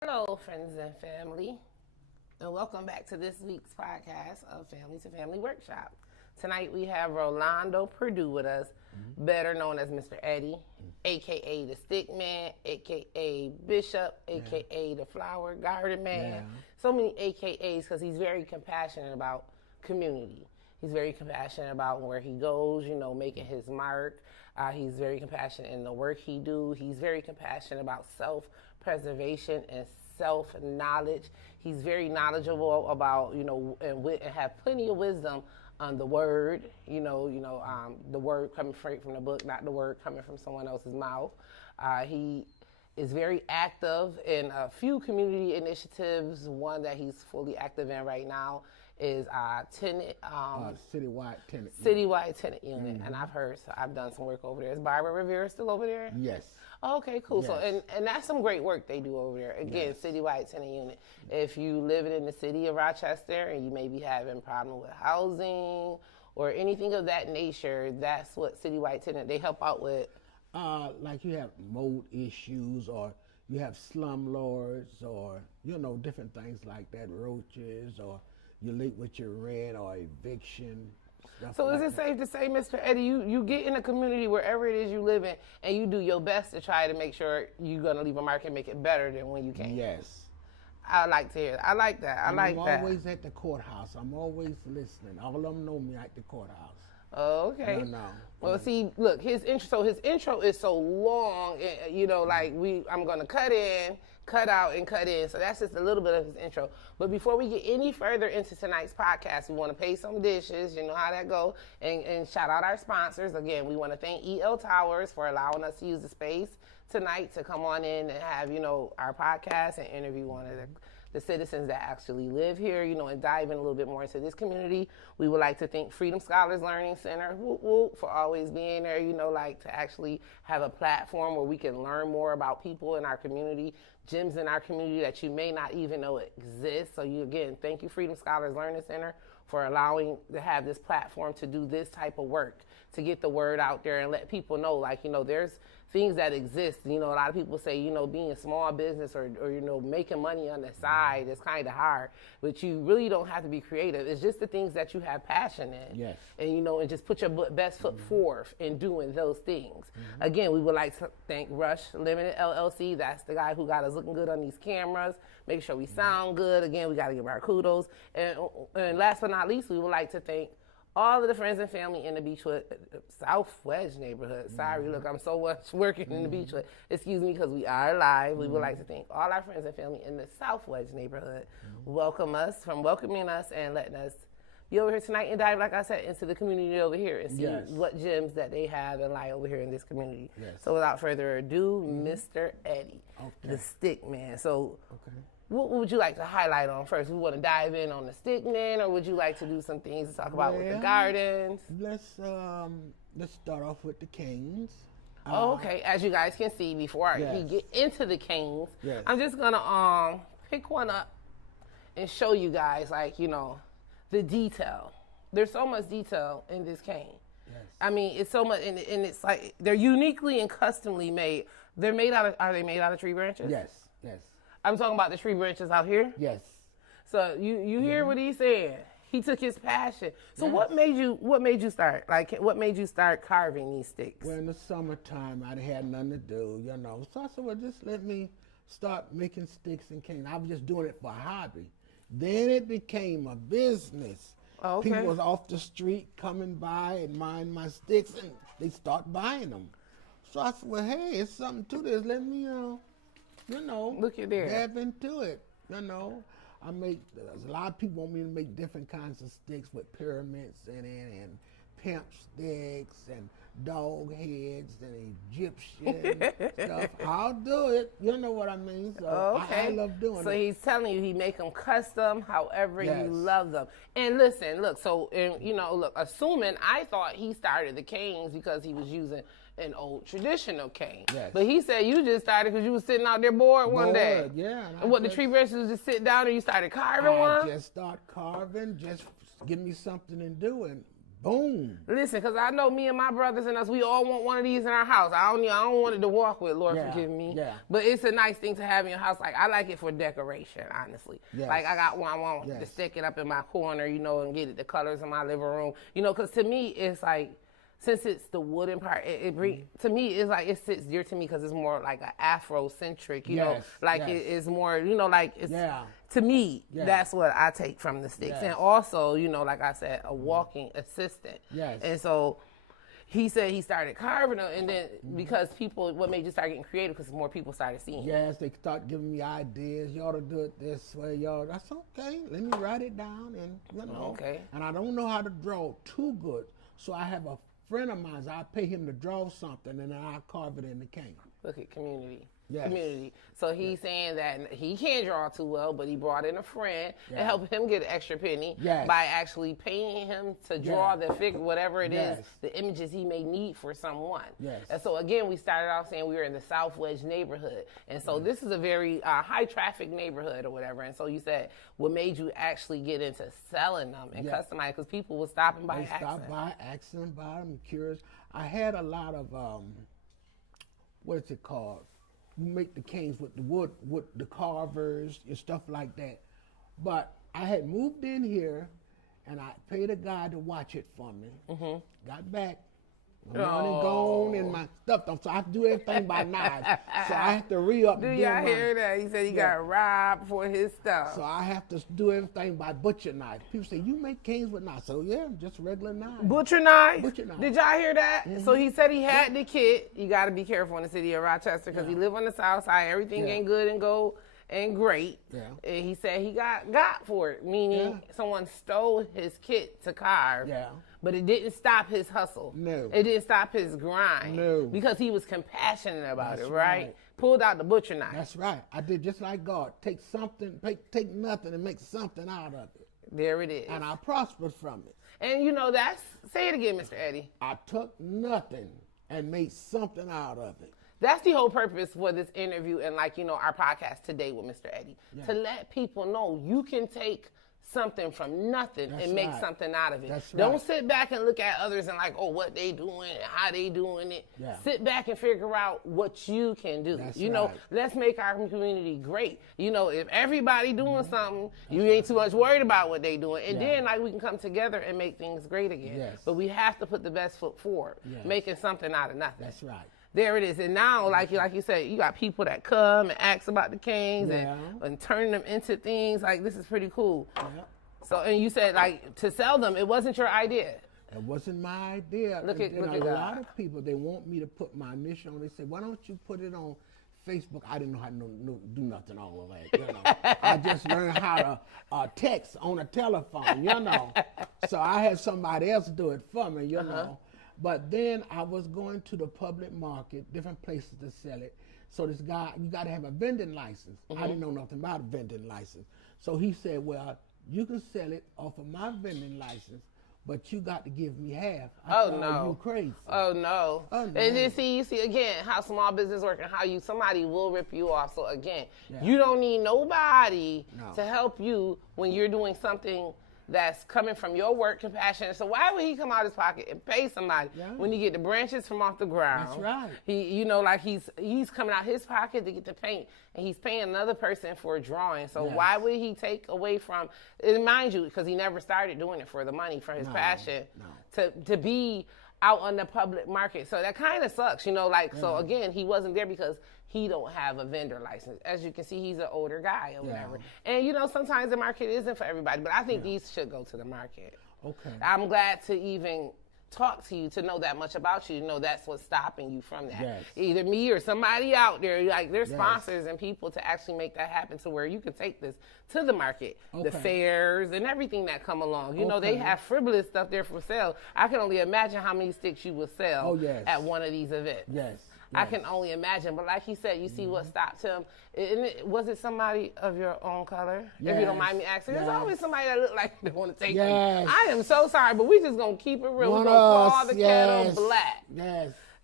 Hello, friends and family, and welcome back to this week's podcast of Family to Family Workshop. Tonight we have Rolando Purdue with us, better known as Mr. Eddie, aka the Stick Man, aka Bishop, aka the Flower Garden Man. Yeah. So many AKAs because he's very compassionate about community. He's very compassionate about where he goes, making his mark. He's very compassionate in the work he do. He's very compassionate about self-preservation and self-knowledge. He's very knowledgeable about, and have plenty of wisdom on the word, the word coming straight from the book, not the word coming from someone else's mouth. He is very active in a few community initiatives. One that he's fully active in right now is Citywide tenant. Citywide Tenant Unit, and I've done some work over there. Is Barbara Rivera still over there? Yes. Okay, cool. So, Yes. and that's some great work they do over there. Again, Citywide Tenant Unit. If you living in the city of Rochester and you may be having problem with housing or anything of that nature, that's what Citywide Tenant, they help out with. Like you have mold issues, or you have slumlords, or different things like that, roaches, or you're late with your rent or eviction. Stuff So like is it that. safe to say, Mr. Eddie, you get in a community wherever it is you live in, and you do your best to try to make sure you're gonna leave a mark and make it better than when you came? Yes. I like to hear that. I like that. I like I'm that. always at the courthouse. I'm always listening. All of them know me at the courthouse. Oh, okay. No. Well, see, look, his intro is so long, I'm gonna cut in, cut out, and cut in. So that's just a little bit of his intro. But before we get any further into tonight's podcast, we want to pay some dishes. You know how that go, and shout out our sponsors. Again, we want to thank EL Towers for allowing us to use the space tonight to come on in and have our podcast and interview one of the citizens that actually live here, and dive in a little bit more into this community. We would like to thank Freedom Scholars Learning Center, whoop, whoop, for always being there, to actually have a platform where we can learn more about people in our community, gyms in our community that you may not even know exist. So thank you, Freedom Scholars Learning Center, for allowing to have this platform to do this type of work, to get the word out there and let people know, there's things that exist. A lot of people say, being a small business or making money on the side is kind of hard, but you really don't have to be creative. It's just the things that you have passion in. Yes. And just put your best foot forth in doing those things. Again, we would like to thank Rush Limited LLC. That's the guy who got us looking good on these cameras. Make sure we sound good. Again, we got to give our kudos. And last but not least, we would like to thank all of the friends and family in the Beechwood South Wedge neighborhood. Sorry, look, I'm so much working in the Beechwood. Excuse me, because we are live. We would like to thank all our friends and family in the South Wedge neighborhood. Welcoming us and letting us be over here tonight and dive, like I said, into the community over here and see Yes. what gyms that they have and lie over here in this community. Yes. So without further ado, Mr. Eddie, Okay. the Stick Man. So Okay. what would you like to highlight on first? We want to dive in on the Stick Man, or would you like to do some things to talk about with the Well, gardens? Let's start off with the Canes. Okay, as you guys can see, before we Yes. get into the canes, Yes. I'm just gonna pick one up and show you guys, the detail. There's so much detail in this cane. Yes. I mean, it's so much, and it's like they're uniquely and customly made. Are they made out of tree branches? Yes. I'm talking about the tree branches out here. Yes. So you hear what he's saying? He took his passion. So Yes. what made you start? What made you start carving these sticks? Well, in the summertime, I had nothing to do, So I said, well, just let me start making sticks and canes. I was just doing it for a hobby. Then it became a business. Okay. People was off the street coming by and buying my sticks, and they start buying them. So I said, well, hey, it's something to this. Let me, Look at there. dab into it. There's a lot of people want me to make different kinds of sticks with pyramids in it, and pimp sticks, and dog heads, and Egyptian stuff. I'll do it. You know what I mean? So I love doing So it. he's telling you he make them custom, however you Yes. love them. And listen, look. So assuming I thought he started the canes because he was using an old traditional cane. Yes. But he said you just started because you was sitting out there bored one day. Bored, yeah, and I And what the just- tree branches was just sit down and you started carving I one. just start carving, just give me something to do, and boom. Listen, because I know me and my brothers and us, we all want one of these in our house. I don't want it to walk with, Lord forgive me. Yeah. But it's a nice thing to have in your house. Like, I like it for decoration, honestly. Yes. Like, I got one, I want to stick it up in my corner, you know, and get it the colors in my living room. You know, because to me, it's like, since it's the wooden part, to me, it's like, it sits dear to me because it's more like an Afrocentric, you know, like it is more, you know, like it's, to me, that's what I take from the sticks. And also, you know, like I said, a walking assistant. And so he said he started carving them, and then because people, what made you start getting creative? Because more people started seeing it. Yes, they start giving me ideas. You ought to do it this way, y'all. That's okay. Let me write it down, and you know. Okay. And I don't know how to draw too good, so I have a friend of mine. I pay him to draw something, and then I carve it in the cane. Look at community. Yes. Community. So he's saying that he can't draw too well, but he brought in a friend to help him get an extra penny by actually paying him to draw the figure, whatever it is, the images he may need for someone. And so again, we started off saying we were in the South Wedge neighborhood. And so this is a very high traffic neighborhood or whatever. And so you said, what made you actually get into selling them and customizing? Because people were stopping by accident. They stopped by accident, by them, curious. I had a lot of, what is it called? You make the canes with the wood, with the carvers and stuff like that. But I had moved in here, and I paid a guy to watch it for me. Got back, my money gone, and my stuff. So I have to do everything by knives. So I have to re-up. Do y'all hear that? He said he got robbed for his stuff. So I have to do everything by butcher knife. People say, you make canes with knives. So yeah, just regular knives. Butcher knife? Butcher knife. Did y'all hear that? So he said he had the kit. You got to be careful in the city of Rochester because he live on the south side. Everything ain't good and go and great. And he said he got for it, meaning someone stole his kit to carve. But it didn't stop his hustle. No. It didn't stop his grind. No. Because he was compassionate about it, right? Pulled out the butcher knife. That's right. I did just like God. Take something, take nothing and make something out of it. There it is. And I prospered from it. And you know, say it again, Mr. Eddie. I took nothing and made something out of it. That's the whole purpose for this interview and like, you know, our podcast today with Mr. Eddie. To let people know you can take something from nothing and make something out of it. Don't sit back and look at others and like, oh, what they doing and how they doing it. Sit back and figure out what you can do. You know, let's make our community great. You know, if everybody doing something, you ain't too much worried about what they doing. And then like we can come together and make things great again. But we have to put the best foot forward, making something out of nothing. That's right. There it is. And now, like you said, you got people that come and ask about the canes and turning them into things. Like, this is pretty cool. So, and you said, like, to sell them, it wasn't your idea. It wasn't my idea. Look at a lot of people, they want me to put my initial on. They say, why don't you put it on Facebook? I didn't know how to do nothing all of that, you know. I just learned how to text on a telephone, you know. So I had somebody else do it for me, you know. But then I was going to the public market, different places to sell it. So this guy, you got to have a vending license. I didn't know nothing about a vending license. So he said, well, you can sell it off of my vending license, but you got to give me half. I said, no. You crazy. Oh, no. And then you see again how small business work and how somebody will rip you off. So again, you don't need nobody to help you when you're doing something that's coming from your work compassion. So why would he come out of his pocket and pay somebody when you get the branches from off the ground? That's right. He, you know, like he's coming out his pocket to get the paint, and he's paying another person for a drawing. So why would he take away from? And mind you, because he never started doing it for the money, for his passion, to be out on the public market. So that kind of sucks, you know. Like so again, he wasn't there because he don't have a vendor license. As you can see, he's an older guy or whatever. And you know, sometimes the market isn't for everybody, but I think these should go to the market. Okay. I'm glad to even talk to you, to know that much about you, to know that's what's stopping you from that. Either me or somebody out there, like there's sponsors and people to actually make that happen to where you can take this to the market, the fairs and everything that come along. You know, they have frivolous stuff there for sale. I can only imagine how many sticks you would sell at one of these events. I can only imagine. But like he said, you see what stopped him. Was it somebody of your own color? If you don't mind me asking. There's always somebody that look like they want to take you. I am so sorry, but we just going to keep it real. We're going to call the kettle black.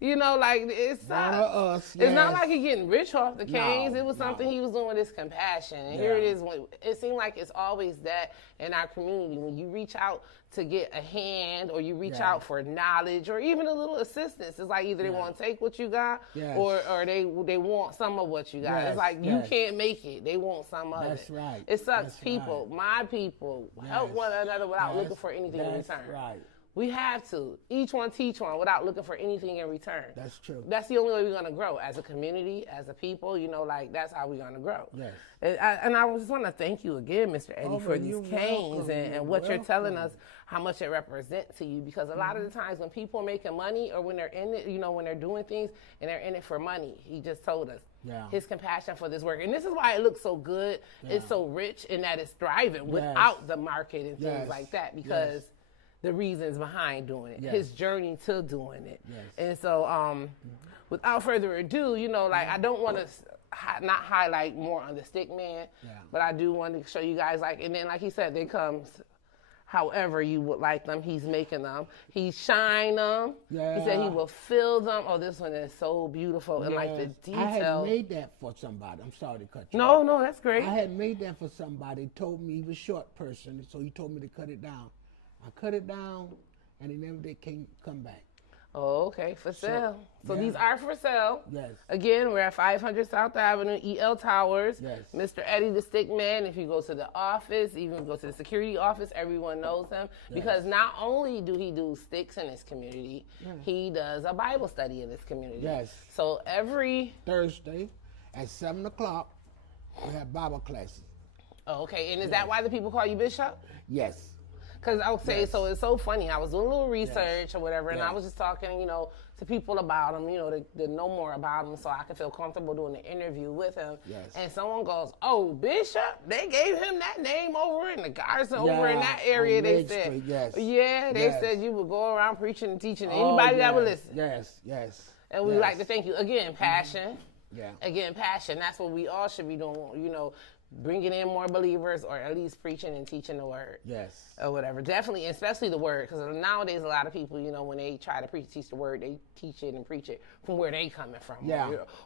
You know, like it sucks. One of us, It's not yes. like he getting rich off the canes. It was no. something he was doing with his compassion. And here it is. It seemed like it's always that in our community. When you reach out to get a hand or you reach out for knowledge or even a little assistance, it's like either they want to take what you got or they want some of what you got. It's like you can't make it. They want some of it. That's right. It sucks. That's people, my people, help one another without looking for anything in return. That's right. We have to. Each one teach one without looking for anything in return. That's true. That's the only way we're going to grow as a community, as a people. You know, like that's how we're going to grow. Yes. And I just want to thank you again, Mr. Eddie, for these canes and what you're telling us, how much it represents to you. Because a lot of the times when people are making money or when they're in it, you know, when they're doing things and they're in it for money, he just told us. His compassion for this work. And this is why it looks so good. It's so rich in that it's thriving without the market and things like that. Because the reasons behind doing it, his journey to doing it. And so without further ado, you know, like I don't want to not highlight more on the stick man, but I do want to show you guys like, and then like he said, they comes however you would like them. He's making them. He shine them. He said he will fill them. Oh, this one is so beautiful and like the detail. I had made that for somebody. I'm sorry to cut you No, off. no, that's great. I had made that for somebody. Told me he was a short person, so he told me to cut it down. I cut it down, and he never did come back. Oh, okay, for sale. So these are for sale. Yes. Again, we're at 500 South Avenue, EL Towers. Yes. Mr. Eddie the Stick Man, if you go to the office, even go to the security office, everyone knows him. Because not only do he do sticks in his community, he does a Bible study in his community. Yes. So every Thursday at 7 o'clock, we have Bible classes. Oh, okay, and is that why the people call you Bishop? Yes. Because I would say, so it's so funny. I was doing a little research or whatever, and I was just talking, you know, to people about him, you know, to know more about him so I could feel comfortable doing the interview with him. Yes. And someone goes, oh, Bishop, they gave him that name over in the Garrison over in that area, they Ridge said. Street, They said you would go around preaching and teaching anybody that would listen. Yes. And we like to thank you. Again, passion. Yeah. Again, passion. That's what we all should be doing, you know, bringing in more believers or at least preaching and teaching the word. Yes. Or whatever. Definitely, especially the word. Because nowadays, a lot of people, you know, when they try to teach the word, they teach it and preach it from where they coming from.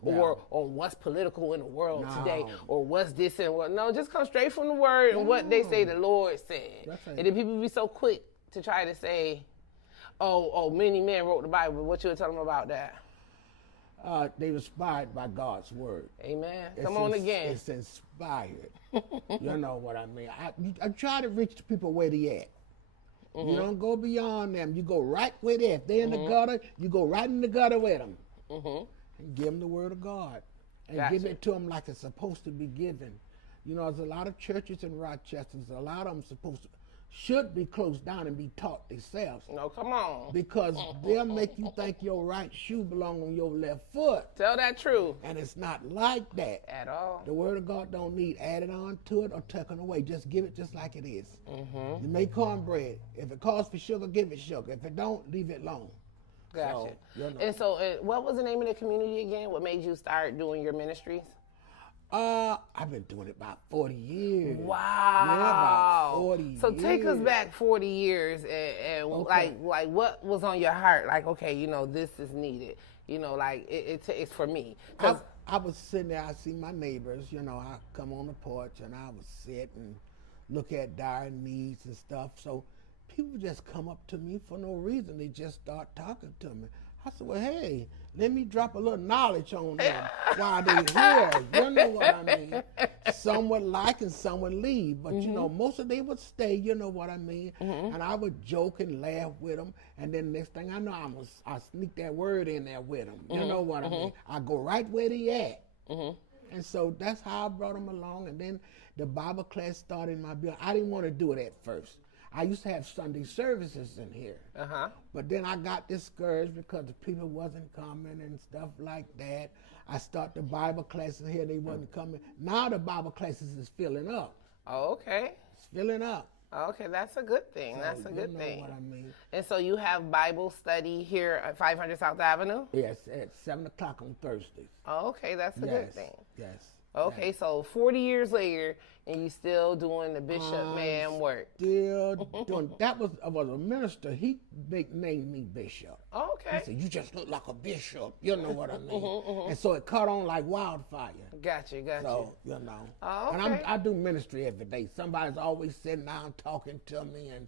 Or what's political in the world today. Or what's this and what. No, just come straight from the word and what they say the Lord said. That's right. And then people be so quick to try to say, oh, many men wrote the Bible. What you were telling them about that? They were inspired by God's word. Amen. Come on again. It's inspired. You know what I mean? I try to reach the people where they at. You don't go beyond them. You go right where they at. If they're in the gutter, you go right in the gutter with them. And give them the word of God. And give it to them like it's supposed to be given. You know, there's a lot of churches in Rochester. A lot of them should be closed down and be taught themselves. No, come on. Because they'll make you think your right shoe belongs on your left foot. Tell that truth. And it's not like that. At all. The word of God don't need added on to it or taken away. Just give it just like it is. You make cornbread. If it calls for sugar, give it sugar. If it don't, leave it alone. Gotcha. So, you know. And so what was the name of the community again? What made you start doing your ministries? I've been doing it about 40 years. Wow. Yeah, about 40 years. So take us back 40 years and like what was on your heart? Like, okay, you know, this is needed. You know, like it's for me. I was sitting there, I see my neighbors, you know, I come on the porch and I would sit and look at dire needs and stuff. So people just come up to me for no reason. They just start talking to me. I said, well, hey, let me drop a little knowledge on them while they're here. You know what I mean? Some would like and some would leave. But, you know, most of them would stay, you know what I mean? And I would joke and laugh with them. And then next thing I know, I sneak that word in there with them. You know what I mean? I go right where they at. And so that's how I brought them along. And then the Bible class started in my building. I didn't want to do it at first. I used to have Sunday services in here. But then I got discouraged because the people wasn't coming and stuff like that. I started the Bible classes here, they wasn't coming. Now the Bible classes is filling up. Oh, okay. It's filling up. Okay, that's a good thing. So That's a good thing. What I mean. And so you have Bible study here at 500 South Avenue? Yes, at 7 o'clock on Thursdays. Oh, okay, that's a good thing. Yes. Okay, so 40 years later, and you still doing the bishop man work. Still doing. That was I was a minister. He named me bishop. Okay. He said, "You just look like a bishop." You know what I mean? And so it caught on like wildfire. Gotcha. So you know, Oh, and okay. I do ministry every day. Somebody's always sitting down talking to me and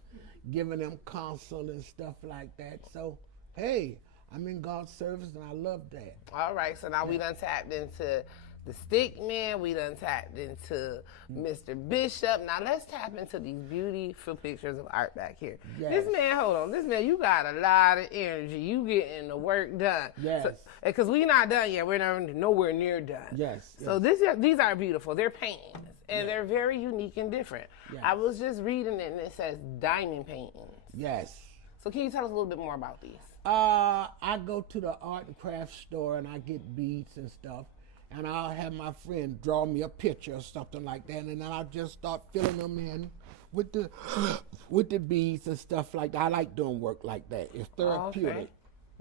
giving them counsel and stuff like that. So hey, I'm in God's service and I love that. All right, so now we done tapped into the stick man, we done tapped into Mr. Bishop. Now let's tap into these beautiful pictures of art back here. Yes. This man, hold on, this man, you got a lot of energy. You getting the work done. Yes. Because we not done yet. We're nowhere near done. Yes. So these are beautiful. They're paintings, and they're very unique and different. Yes. I was just reading it, and it says diamond paintings. Yes. So can you tell us a little bit more about these? I go to the art and craft store and I get beads and stuff, and I'll have my friend draw me a picture or something like that, and then I'll just start filling them in with the beads and stuff like that. I like doing work like that. It's therapeutic.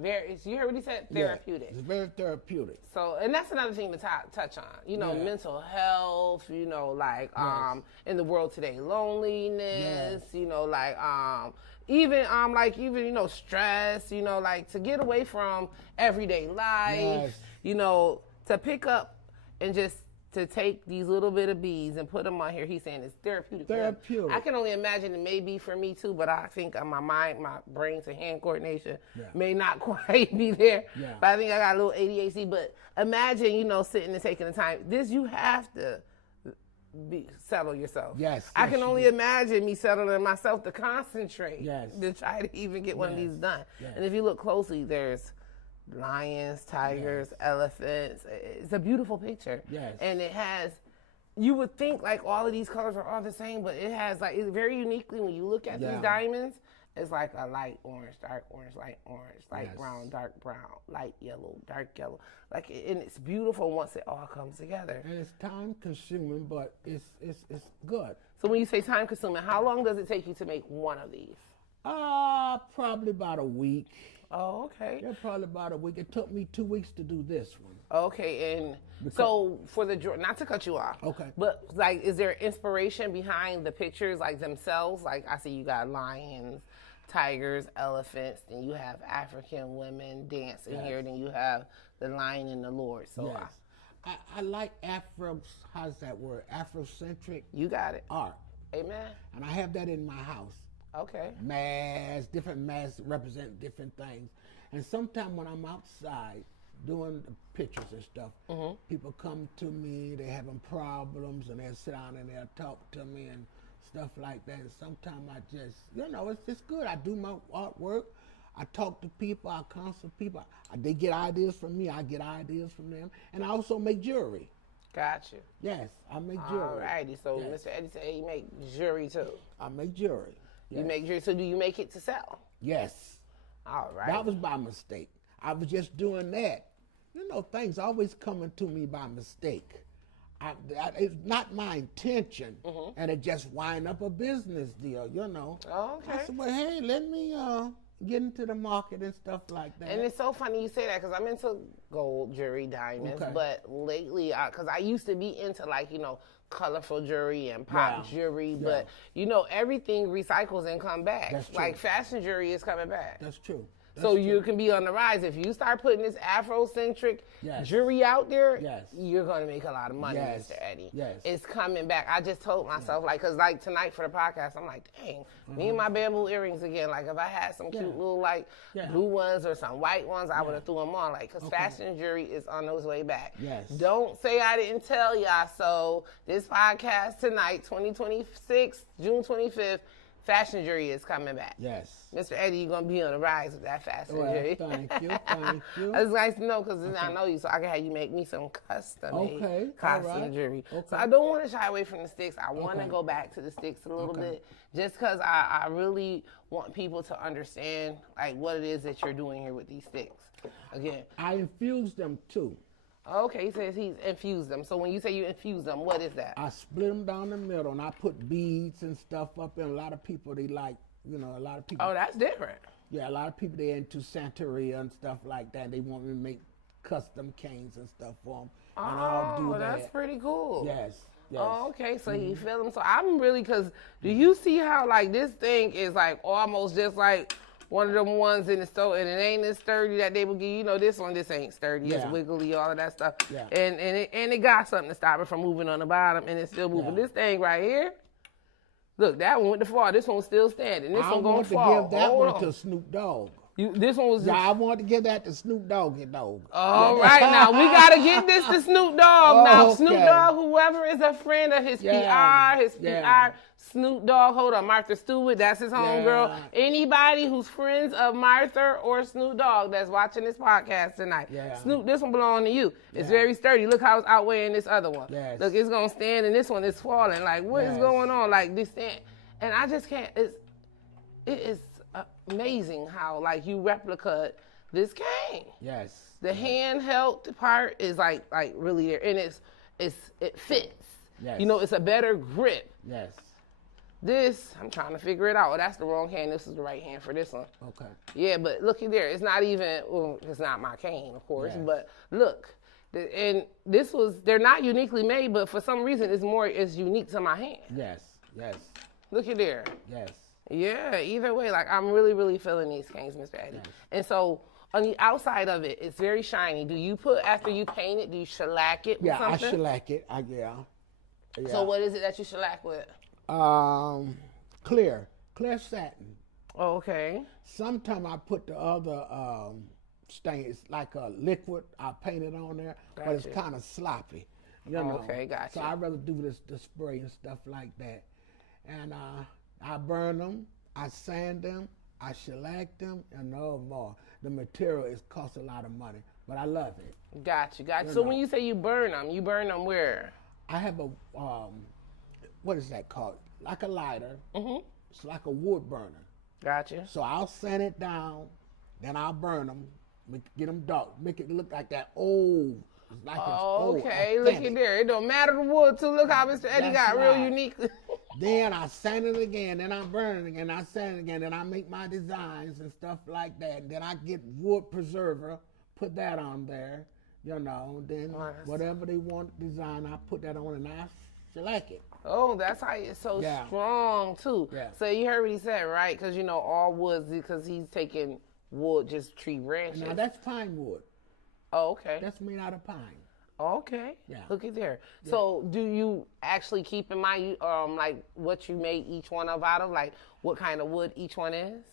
Okay. You heard what he said? Therapeutic. Yeah, it's very therapeutic. So, and that's another thing to touch on. You know, Yeah. mental health. You know, like in the world today, loneliness. Yes. You know, like even you know, stress. You know, like to get away from everyday life. Yes. You know, to pick up and just to take these little bit of beads and put them on here. He's saying it's therapeutic. for him. Therapeutic. I can only imagine it may be for me too, but I think my brain to hand coordination may not quite be there. Yeah. But I think I got a little ADHD. But imagine, you know, sitting and taking the time. You have to settle yourself. Yes, I yes, can you only do. imagine me settling myself to concentrate. Yes. To try to even get one of Yes. these done. Yes. And if you look closely, there's lions, tigers, elephants. It's a beautiful picture. Yes. And it has, you would think like all of these colors are all the same, but it has like, it's very uniquely when you look at these Yeah. diamonds, it's like a light orange, dark orange, light orange, light Yes. brown, dark brown, light yellow, dark yellow. Like, and it's beautiful once it all comes together. And it's time consuming, but it's good. So when you say time consuming, how long does it take you to make one of these? Probably about a week. Oh, okay. Yeah, probably about a week. It took me 2 weeks to do this one. Okay, and so for the not to cut you off. Okay. But like, is there inspiration behind the pictures, like themselves? Like I see you got lions, tigers, elephants, then you have African women dancing here, then you have the Lion and the Lord. So Yes. I like how's that word? Afrocentric you got it. art. Amen. And I have that in my house. Okay. Different masks represent different things. And sometimes when I'm outside doing the pictures and stuff, people come to me, they're having problems, and they'll sit down and they'll talk to me and stuff like that. And sometimes I just, it's just good. I do my artwork. I talk to people. I counsel people. They get ideas from me. I get ideas from them. And I also make jewelry. Got you. Yes, I make jewelry. Alrighty. So Yes. Mr. Eddie said he make jewelry too. I make jewelry. You Yes. make jewelry. So do you make it to sell? Yes. All right. That was by mistake. I was just doing that. Things always coming to me by mistake. It's not my intention, and it just wind up a business deal, Okay. I said, well, hey, let me get into the market and stuff like that. And it's so funny you say that because I'm into gold jewelry, diamonds, Okay. but lately, because I used to be into colorful jewelry and pop Yeah. jewelry, Yeah. but everything recycles and come back. That's true. Like fashion jewelry is coming back. That's true. So you can be on the rise. If you start putting this Afrocentric Yes. jewelry out there, Yes. you're going to make a lot of money, Yes. Mr. Eddie. Yes. It's coming back. I just told myself, because tonight for the podcast, I'm like, dang, me and my bamboo earrings again. Like, if I had some cute little, blue ones or some white ones, I would have threw them on. Because fashion jewelry is on its way back. Yes. Don't say I didn't tell y'all. So this podcast tonight, 2026, June 25th, fashion jewelry is coming back. Yes. Mr. Eddie, you're going to be on the rise with that fashion Well, jewelry. thank you, thank you. It's nice to know because I know you, so I can have you make me some custom-made Okay, costume all right. jewelry. Okay. So I don't want to shy away from the sticks. I want to Okay. go back to the sticks a little Okay. bit just because I really want people to understand what it is that you're doing here with these sticks. Again, I infuse them too. okay, he says he's infused them. So when you say you infuse them, what is that? I split them down the middle, and I put beads and stuff up in. A lot of people, they like, a lot of people. Oh, that's different. Yeah, a lot of people, they're into Santeria and stuff like that. They want me to make custom canes and stuff for them. and I'll do that. That's pretty cool. Yes. Oh, okay, so he feel them. So I'm really, because do you see how like this thing is like almost just like one of them ones in the store, and it ain't as sturdy that they would give you. This one, this ain't sturdy. It's wiggly, all of that stuff. Yeah. And it got something to stop it from moving on the bottom, and it's still moving. This thing right here, look, that one went to fall. This one's still standing. This one gonna fall. I want to give that one to Snoop Dogg. This one was. I want to give that to Snoop Doggy Dogg. All right, now we gotta get this to Snoop Dogg. Now Snoop Dogg, whoever is a friend of his PR, Snoop Dogg. Hold on, Martha Stewart, that's his homegirl. Anybody who's friends of Martha or Snoop Dogg that's watching this podcast tonight, Snoop, this one belongs to you. It's very sturdy. Look how it's outweighing this other one. Look, it's gonna stand, and this one is falling. Like, what is going on? Like this stand, and I just can't. It is amazing how like you replica this cane. Yes. The handheld part is like really there, and it fits. Yes. It's a better grip. Yes. This, I'm trying to figure it out. Oh, that's the wrong hand. This is the right hand for this one. Okay. Yeah, but looky there. It's not even, well, it's not my cane, of course, but look. And they're not uniquely made, but for some reason it's unique to my hand. Yes, yes. Looky there. Yes. Yeah, either way, like I'm really, really feeling these canes, Mr. Eddie. Yes. And so on the outside of it, it's very shiny. Do you after you paint it, do you shellac it with something? I shellac it. Yeah. So what is it that you shellac with? Clear satin. Oh, okay. Sometimes I put the other stain. It's like a liquid. I paint it on there, but it's kind of sloppy. Okay, gotcha. So I'd rather do the spray and stuff like that. And I burn them, I sand them, I shellac them, and no more. The material costs a lot of money, but I love it. Gotcha. So when you say you burn them where? I have a, what is that called? Like a lighter. Mm-hmm. It's like a wood burner. Gotcha. So I'll sand it down, then I'll burn them, get them dark, make it look like that old. Like okay, look at there. It don't matter the wood too. Look how Mr. Eddie got real unique. Then I sand it again, then I burn it again, I sand it again, then I make my designs and stuff like that. Then I get wood preserver, put that on there, then whatever they want to design, I put that on and I shellac it. Oh, that's how it's so strong too. Yeah. So you heard what he said, right? Because all woods, because he's taking wood, just tree branches. Now that's pine wood. Oh, okay. That's made out of pine. Okay. Yeah. Look at there. Yeah. So do you actually keep in mind like what you made each one out of? Like what kind of wood each one is?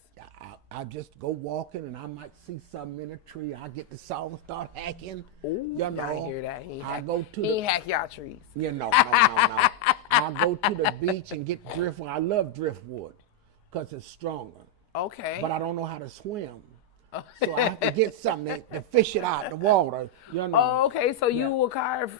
I just go walking and I might see something in a tree. I get the saw and start hacking. Ooh, I hear that. He ain't hack y'all trees. No. I go to the beach and get driftwood. I love driftwood because it's stronger. Okay. But I don't know how to swim. So I have to get something to fish it out the water, Oh, okay. So you will carve,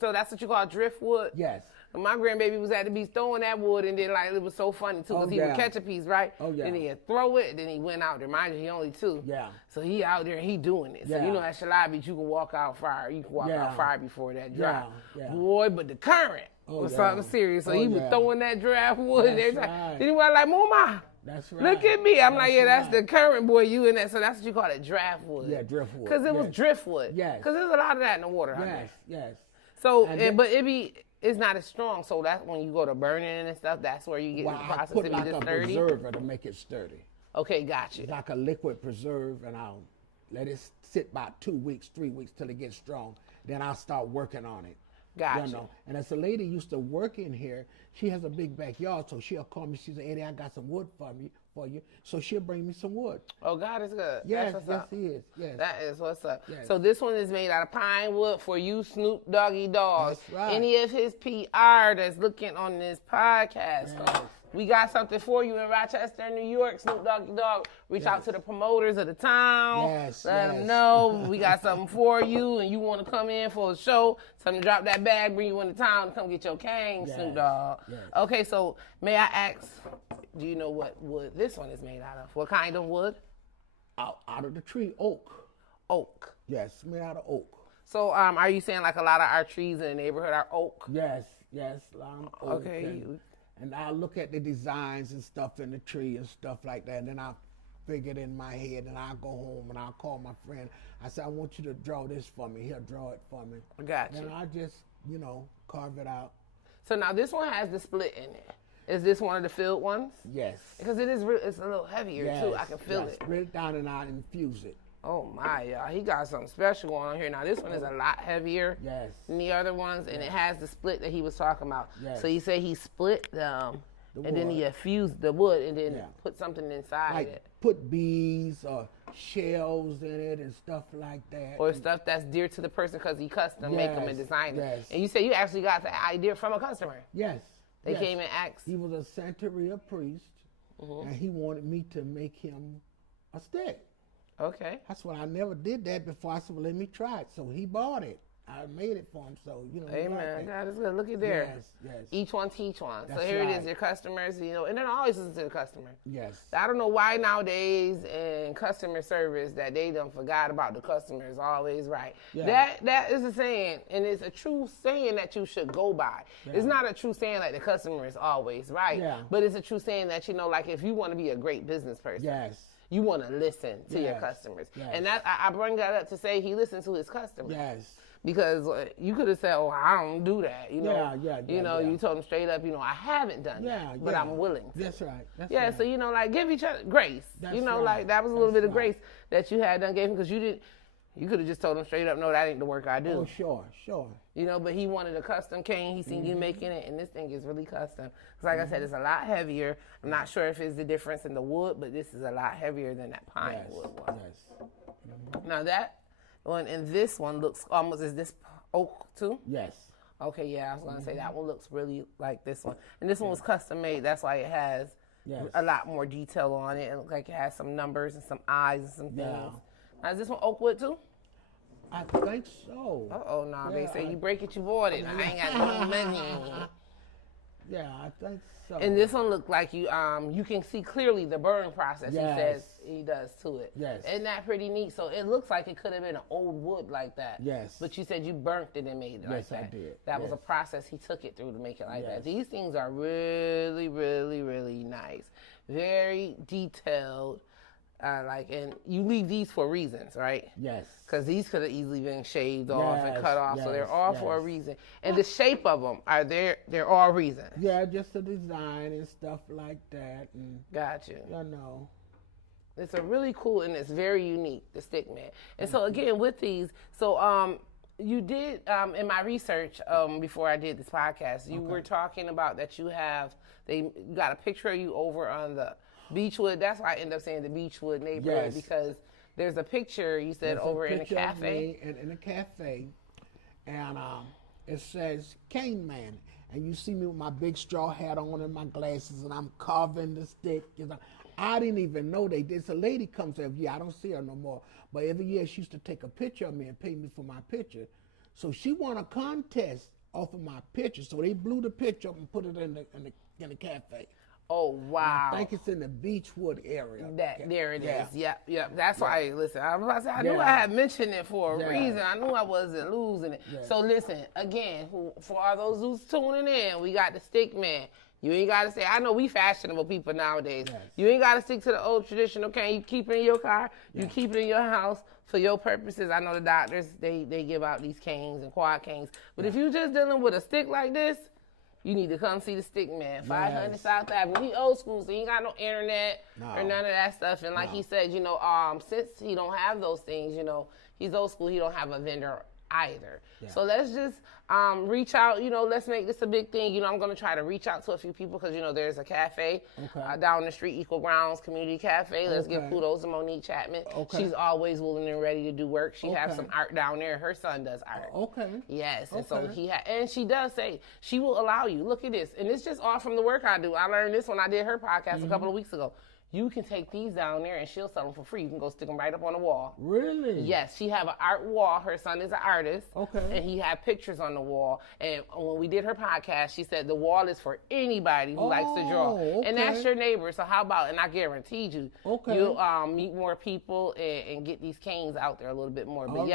so that's what you call driftwood? Yes. My grandbaby was at the beach throwing that wood, and then it was so funny too, because he would catch a piece, right? Oh, yeah. Then he'd throw it, and then he went out there. Mind you, he only 2. Yeah. So he out there, and he doing it. So at Shalai Beach, you can walk out fire. You can walk out fire before that dry. Yeah. Boy, but the current was something serious. So he was throwing that draft wood every time. Then he was like, Mama. That's right. Look at me. I'm that's the current, boy. You in that. So that's what you call it, draft wood. Yeah, driftwood. Because it was driftwood. Yes. Because there's a lot of that in the water. Yes. So, but it's not as strong. So that's when you go to burning and stuff. That's where you get the process to be this sturdy. I put like a preserver to make it sturdy. Okay, gotcha. It's like a liquid preserve, and I'll let it sit about 2 weeks, 3 weeks till it gets strong. Then I'll start working on it. Gotcha. And as a lady used to work in here, she has a big backyard, so she'll call me. She said, Eddie, I got some wood for you. So she'll bring me some wood. Oh, God is good. Yes, He is. Yes. That is what's up. Yes. So this one is made out of pine wood for you, Snoop Doggy Dogg. That's right. Any of his PR that's looking on this podcast. Yes. We got something for you in Rochester, New York. Snoop Doggy Dogg. Reach out to the promoters of the town. Yes. Let them know we got something for you, and you want to come in for a show. Tell them to drop that bag, bring you into town, to come get your cane, Snoop Dogg. Yes. Okay, so may I ask, do you know what wood this one is made out of? What kind of wood? Out of the tree, oak. Oak. Yes, made out of oak. So are you saying like a lot of our trees in the neighborhood are oak? Yes, a lot of oak. Okay. And I'll look at the designs and stuff in the tree and stuff like that, and then I'll figure it in my head, and I'll go home and I'll call my friend. I said, I want you to draw this for me. He'll draw it for me. I got you. And I just, carve it out. So now this one has the split in it. Is this one of the filled ones? Yes. Because it's a little heavier too. I can feel it. Split it down and I'll infuse it. Oh my, y'all. He got something special going on here. Now this one is a lot heavier than the other ones, and it has the split that he was talking about. Yes. So you say he split them, and then he infused the wood and then put something inside Like it. put bees or shells in it and stuff like that. Or stuff that's dear to the person because he custom make them and design them. Yes. And you say you actually got the idea from a customer. Yes. They came and asked. He was a Santeria priest, and he wanted me to make him a stick. Okay. That's what I never did that before. I said, well, let me try it. So he bought it. I made it for him. So, Amen. God is good. Look at there. Yes. Each one teach one. That's so here it right. is, your customers, and then always listen to the customer. Yes. I don't know why nowadays in customer service that they done forgot about the customer is always right. Yeah. That is a saying, and it's a true saying that you should go by. Yeah. It's not a true saying like the customer is always right, but it's a true saying that, like if you want to be a great business person. Yes. You want to listen to your customers. Yes. And that I bring that up to say he listened to his customers. Yes. Because you could have said, "Oh, I don't do that." You told him straight up, I haven't done that, but I'm willing to. That's right. That's yeah, right. so give each other grace. That's Like that was a little bit of grace that you had done gave him because you could have just told him straight up, "No, that ain't the work I do." Oh, sure. But he wanted a custom cane. He seen you making it, and this thing is really custom. Because like I said, it's a lot heavier. I'm not sure if it's the difference in the wood, but this is a lot heavier than that pine wood was. Yes. Now that one and this one looks almost, is this oak too? Yes. Okay, yeah, I was going to say that one looks really like this one. And this one was custom made. That's why it has a lot more detail on it. It looks like it has some numbers and some eyes and some things. Yeah. Now, is this one oak wood too? I think so. Uh-oh, no. They say you break it, you bought it. I ain't got no money. Yeah, I think so. And this one looked like you can see clearly the burn process he says he does to it. Yes. Isn't that pretty neat? So it looks like it could have been an old wood like that. Yes. But you said you burnt it and made it like that. Yes, I did. That was a process he took it through to make it like that. These things are really, really, really nice. Very detailed. And you leave these for reasons, right? Yes. Because these could have easily been shaved off and cut off, so they're all for a reason. And the shape of them they're all reasons. Yeah, just the design and stuff like that. And Got you. It's a really cool and it's very unique, the Stickman. And so again, with these, you did in my research before I did this podcast, you were talking about that you got a picture of you over on the Beechwood. That's why I end up saying the Beechwood neighborhood because there's a picture you said over in a cafe. In a cafe, and it says Cane Man, and you see me with my big straw hat on and my glasses, and I'm carving the stick. I didn't even know they did. So a lady comes every year. I don't see her no more, but every year she used to take a picture of me and pay me for my picture. So she won a contest off of my picture. So they blew the picture up and put it in the cafe. Oh, wow. I think it's in the Beechwood area. There it is. Yep. That's why, listen, I was about to say, I knew I had mentioned it for a reason. I knew I wasn't losing it. Yeah. So listen, again, for all those who's tuning in, we got the Stickman. You ain't got to say, I know we fashionable people nowadays. Yes. You ain't got to stick to the old traditional cane. You keep it in your car. You keep it in your house for your purposes. I know the doctors, they give out these canes and quad canes. But if you just dealing with a stick like this, you need to come see the Stickman, 500 South Avenue. He old school, so he ain't got no internet or none of that stuff. And like he said, since he don't have those things, he's old school, he don't have a vendor either. Yeah. So let's just reach out, let's make this a big thing. I'm going to try to reach out to a few people because, there's a cafe down the street, Equal Grounds Community Cafe. Let's give kudos to Monique Chapman. She's always willing and ready to do work. She has some art down there. Her son does art. Yes, and so and she does say she will allow you. Look at this. And it's just all from the work I do. I learned this when I did her podcast a couple of weeks ago. You can take these down there and she'll sell them for free. You can go stick them right up on the wall. Really? Yes. She have an art wall. Her son is an artist. And he had pictures on the wall. And when we did her podcast, she said the wall is for anybody who likes to draw. And that's your neighbor. So how about, and I guaranteed you, you'll meet more people and get these canes out there a little bit more. But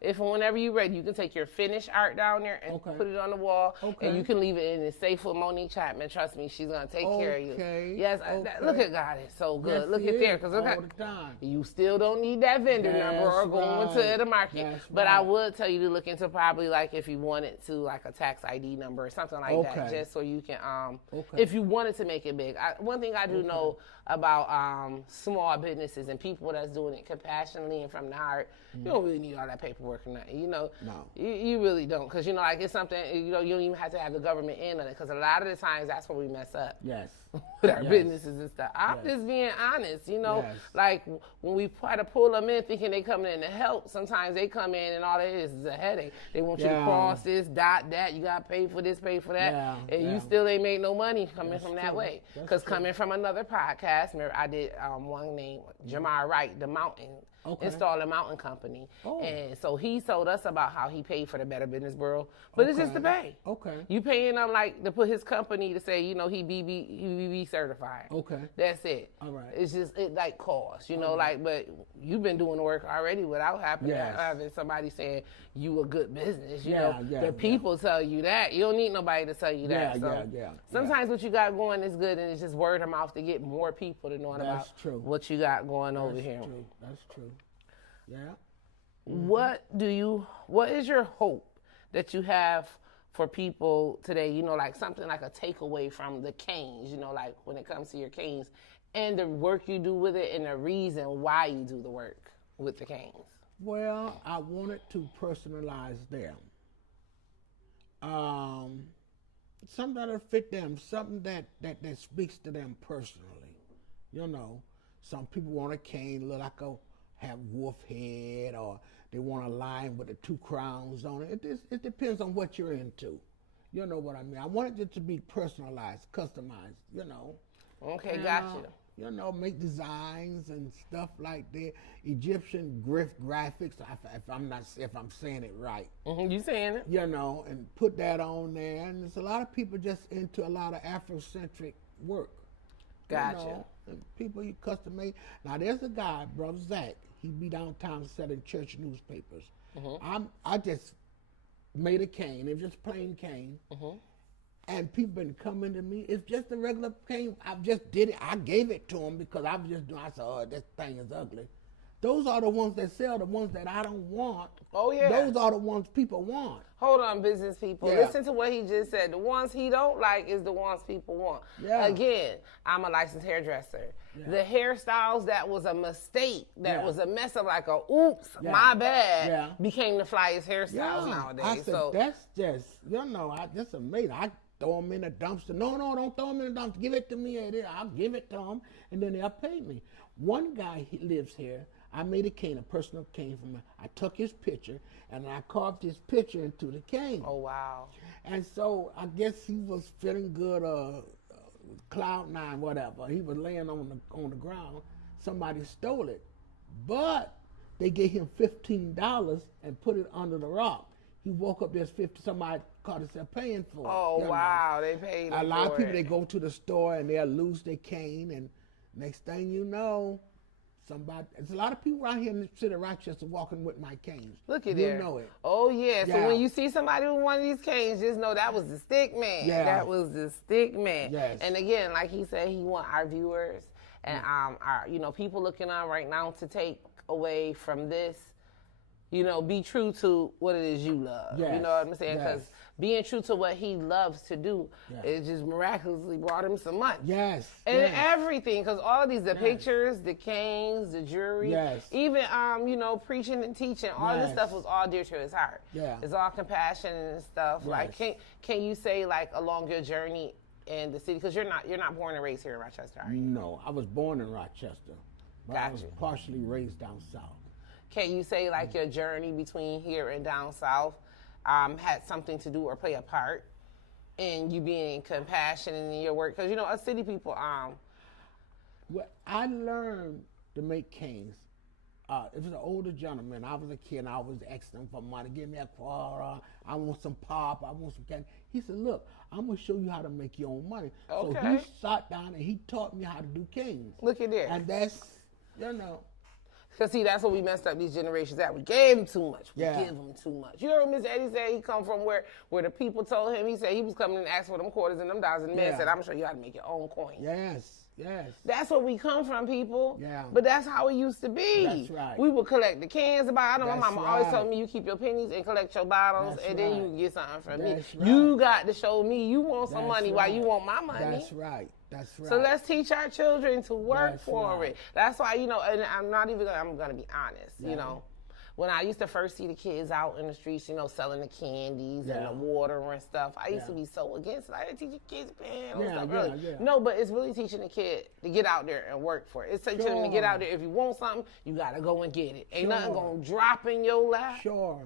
if and whenever you're ready, you can take your finished art down there and put it on the wall. And you can leave it in the safe with Monique Chapman. Trust me, she's going to take care of you. Yes. Look at God. It's so good. Yes, Look he at there, is, because look all at the time. you still don't need that vendor number or That's going right. to the market. That's But I right. would tell you to look into probably like if you wanted to like a tax ID number or something like that, Okay. just so you can Okay. if you wanted to make it big. One thing I do know about small businesses and people that's doing it compassionately and from the heart, you don't really need all that paperwork or nothing. You know, No. you really don't, because you know, like it's something, you know, you don't even have to have the government in on it, because a lot of the times that's where we mess up Yes. with our Yes. businesses and stuff. I'm Yes. just being honest, you know, Yes. like when we try to pull them in thinking they coming in to help, sometimes they come in and all it is a headache. They want you to Yeah. cross this, dot that, you got to pay for this, pay for that, Yeah, and yeah. you still ain't make no money coming That's from that true. way. That's Because true. coming from another podcast, remember I did one named Jamar Wright, the mountain. Okay. Install a mountain company. Oh. And so he told us about how he paid for the Better Business Bureau. But it's just the pay. Okay. You paying them like to put his company to say, you know, he BB certified. Okay. That's it. All right. It's just it like costs, you know, like, but you've been doing the work already without Yes. having somebody saying you a good business. You Yeah, know, yeah, the yeah. people tell you that. You don't need nobody to tell you that. Yeah, So yeah. sometimes what you got going is good, and it's just word of mouth to get more people to know about That's true. what you got going over That's here. true. That's true. Yeah. What is your hope that you have for people today, you know, like something like a takeaway from the canes, you know, like when it comes to your canes and the work you do with it and the reason why you do the work with the canes? Well, I wanted to personalize them. Something that'll fit them, something that speaks to them personally. You know, some people want a cane look like a have wolf head, or they want a lion with the two crowns on it. It depends on what you're into. You know what I mean? I wanted it to be personalized, customized, you know. Okay, And, gotcha. You know, make designs and stuff like that. Egyptian graphics, if I'm saying it right. You saying it? You know, and put that on there. And there's a lot of people just into a lot of Afrocentric work. Gotcha. You know, and people you custom made. Now there's a guy, Brother Zach. He be downtown selling church newspapers. I just made a cane. It was just plain cane. And people been coming to me. It's just a regular cane. I just did it. I gave it to them because I was just doing. I said, "Oh, this thing is ugly." Those are the ones that sell. The ones that I don't want. Oh, yeah. Those are the ones people want. Hold on, business people. Yeah. Listen to what he just said. The ones he don't like is the ones people want. Yeah. Again, I'm a licensed hairdresser. Yeah. The hairstyles that was a mistake, that Yeah. was a mess up, like a oops, Yeah. my bad, Yeah. became the flyest hairstyles nowadays. I said, So that's just, you know, that's amazing. I throw them in a dumpster. No, don't throw them in a dumpster. Give it to me. I'll give it to them, and then they'll pay me. One guy, he lives here. I made a cane, a personal cane for him. I took his picture, and I carved his picture into the cane. oh wow. And so I guess he was feeling good, cloud nine, whatever. He was laying on the ground. Somebody stole it, but they gave him $15 and put it under the rock. He woke up, there's 50. Somebody caught himself paying for it. Oh you know. wow, they paid him A lot of for people, it. they go to the store and they'll lose their cane, and next thing you know, there's a lot of people around here in the city of Rochester walking with my canes. Look at you there. know it. Oh yeah. So Yeah. when you see somebody with one of these canes, just know that was the stick man. Yeah. That was the stick man. Yes. And again, like he said, he want our viewers and our people looking on right now to take away from this. You know, be true to what it is you love. You Yes. know what I'm saying? Yes. Because being true to what he loves to do, Yeah. it just miraculously brought him some money. Yes. And yes. everything, because all of these, the pictures, the canes, the jewelry, Yes. even, preaching and teaching, all this Yes. stuff was all dear to his heart. Yeah. It's all compassion and stuff. Like, Yes. can you say, like, along your journey in the city, because you're not born and raised here in Rochester, are you? No, I was born in Rochester, but I was Gotcha. partially raised down south. Can you say, like, your journey between here and down south had something to do or play a part in you being compassionate in your work? Because, us city people, Well, I learned to make canes. It was an older gentleman. I was a kid, and I was asking him for money. Give me a quarter. I want some pop. I want some candy. He said, "Look, I'm going to show you how to make your own money." So Okay. he sat down, and he taught me how to do canes. look at there. And that's, you know, Because, see, that's what we messed up these generations at. We gave them too much. We Yeah. give them too much. You know what Mr. Eddie said? He come from where the people told him. He said he was coming and asked for them quarters and them dollars. And the man Yeah. said, I'm going to show you how to make your own coin. Yes, yes. That's where we come from, people. Yeah. But that's how it used to be. That's right. We would collect the cans of bottles. My That's mama always right. told me you keep your pennies and collect your bottles, That's and then you right. can get something from me. That's right. You got to show me you want some That's money while right. you want my money. That's right. That's right. So let's teach our children to work That's for right. it. That's why, and I'm not even gonna, I'm gonna be honest, Yeah. When I used to first see the kids out in the streets, selling the candies and Yeah. the water and stuff, I used to Yeah. be so against it. I didn't teach the kids paying Yeah, stuff yeah, early. yeah. No, but it's really teaching the kid to get out there and work for it. It's teaching them to get Sure. out there. If you want something, you gotta go and get it. Ain't nothing Sure. gonna drop in your lap. Sure.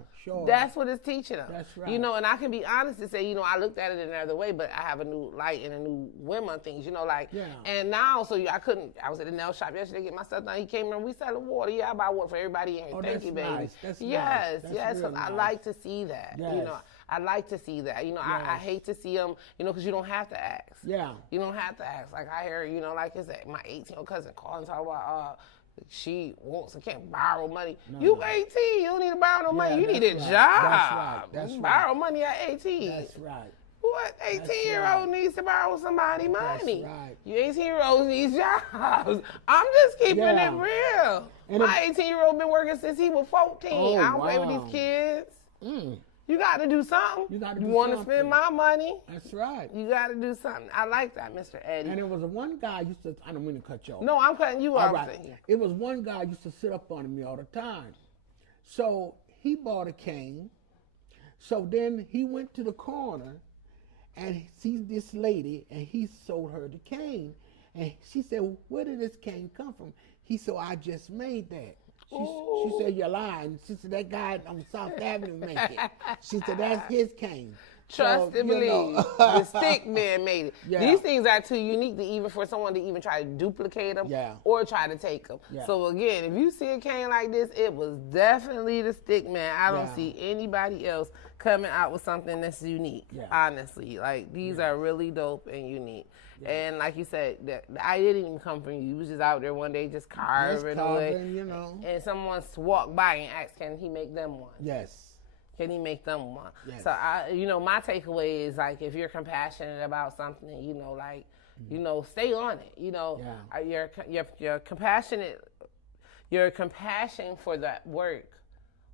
That's what it's teaching them. That's right. And I can be honest and say, I looked at it another way, but I have a new light and a new whim on things, Yeah. And now, so I was at the nail shop yesterday to get my stuff done. He came in, we selling water. Yeah, I buy water for everybody in here. Oh, Thank that's you, baby. nice. That's yes, nice. That's yes, real because I nice. like to see that. Yes. I like to see that. I Yes. hate to see them, because you don't have to ask. Yeah. You don't have to ask. Like I hear, like I said, my 18-year-old cousin calling talking about, she wants and can't borrow money. You 18, you don't need to borrow no money. You that's need a right. job. That's right. That's You right. borrow money at 18. That's right. What 18-year-old needs to borrow somebody money? That's right. You 18-year-olds need jobs. I'm just keeping Yeah. it real. And My 18-year-old been working since he was 14. Oh, I don't play with wow. these kids. Mm, You got to do something. You gotta do want to something. spend my money? that's right. You got to do something. I like that, Mr. Eddie. And it was one guy used to. I don't mean to cut you off. No, I'm cutting you All off. right. It was one guy used to sit up on me all the time. So he bought a cane. So then he went to the corner and he sees this lady and he sold her the cane. And she said, well, where did this cane come from? He said, I just made that. She said, you're lying. She said, that guy on South Avenue made it. She said, that's his cane. Trust So, and you know. believe. The stick man made it. Yeah. These things are too unique to even for someone to even try to duplicate them Yeah. or try to take them. Yeah. So again, if you see a cane like this, it was definitely the stick man. I don't Yeah. see anybody else coming out with something that's unique. Yeah. Honestly, like these are really dope and unique. And like you said, I didn't even come from you. You was just out there one day just carving away. And someone walked by and asked, can he make them one? Yes. Can he make them one? Yes. So my takeaway is like if you're compassionate about something, stay on it. You're compassionate. Your compassion for that work